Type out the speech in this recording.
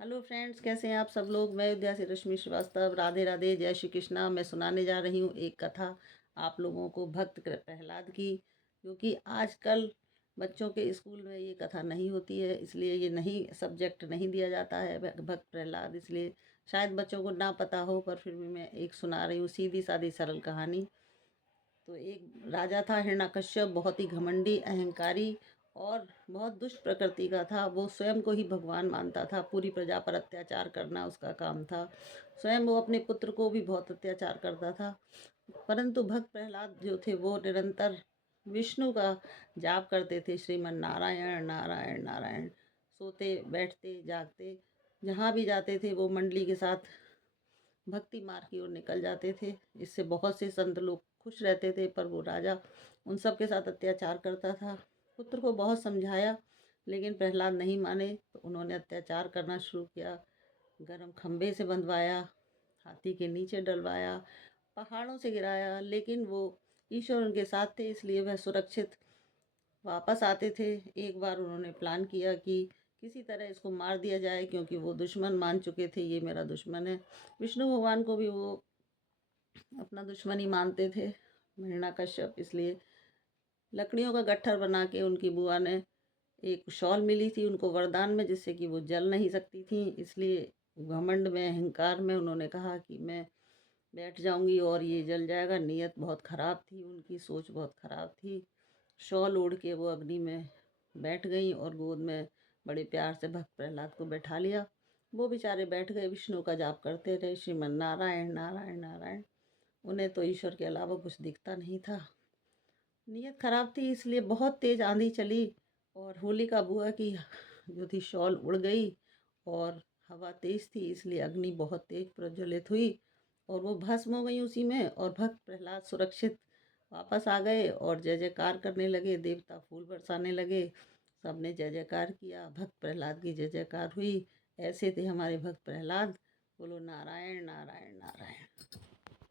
Hello friends, कैसे हैं आप सब लोग। मैं विद्या से रश्मि श्रीवास्तव। राधे राधे, जय श्री कृष्णा। मैं सुनाने जा रही हूँ एक कथा आप लोगों को, भक्त प्रहलाद की, क्योंकि आजकल बच्चों के स्कूल में ये कथा नहीं होती है, इसलिए ये नहीं सब्जेक्ट नहीं दिया जाता है भक्त प्रहलाद, इसलिए शायद बच्चों को ना पता हो, पर फिर भी मैं एक सुना रही हूँ सीधी सादी सरल कहानी। तो एक राजा था हिरण्यकश्यप, बहुत ही घमंडी, अहंकारी और बहुत दुष्ट प्रकृति का था। वो स्वयं को ही भगवान मानता था, पूरी प्रजा पर अत्याचार करना उसका काम था। स्वयं वो अपने पुत्र को भी बहुत अत्याचार करता था। परंतु भक्त प्रहलाद जो थे वो निरंतर विष्णु का जाप करते थे, श्रीमन नारायण नारायण नारायण। सोते बैठते जागते जहाँ भी जाते थे वो मंडली के साथ भक्ति मार्ग की ओर निकल जाते थे। इससे बहुत से संत लोग खुश रहते थे, पर वो राजा उन सब के साथ अत्याचार करता था। पुत्र को बहुत समझाया, लेकिन प्रहलाद नहीं माने, तो उन्होंने अत्याचार करना शुरू किया। गरम खंभे से बंधवाया, हाथी के नीचे डलवाया, पहाड़ों से गिराया, लेकिन वो ईश्वर उनके साथ थे, इसलिए वह सुरक्षित वापस आते थे। एक बार उन्होंने प्लान किया कि किसी तरह इसको मार दिया जाए, क्योंकि वो दुश्मन मान चुके थे, ये मेरा दुश्मन है। विष्णु भगवान को भी वो अपना दुश्मन ही मानते थे, हिरण्यकश्यप। इसलिए लकड़ियों का गट्ठर बना के उनकी बुआ ने एक शॉल मिली थी उनको वरदान में, जिससे कि वो जल नहीं सकती थी। इसलिए घमंड में, अहंकार में उन्होंने कहा कि मैं बैठ जाऊंगी और ये जल जाएगा। नीयत बहुत ख़राब थी उनकी, सोच बहुत ख़राब थी। शॉल ओढ़ के वो अग्नि में बैठ गई और गोद में बड़े प्यार से भक्त प्रहलाद को बैठा लिया। वो बेचारे बैठ गए, विष्णु का जाप करते रहे, श्रीमन नारायण नारायण नारायण। उन्हें तो ईश्वर के अलावा कुछ दिखता नहीं था। नीयत खराब थी, इसलिए बहुत तेज आंधी चली और होलिका बुआ की जो थी शॉल उड़ गई, और हवा तेज थी, इसलिए अग्नि बहुत तेज प्रज्वलित हुई और वो भस्म हो गई उसी में। और भक्त प्रहलाद सुरक्षित वापस आ गए और जय जयकार करने लगे। देवता फूल बरसाने लगे, सबने जय जयकार किया, भक्त प्रहलाद की जय जयकार हुई। ऐसे थे हमारे भक्त प्रहलाद। बोलो नारायण नारायण नारायण।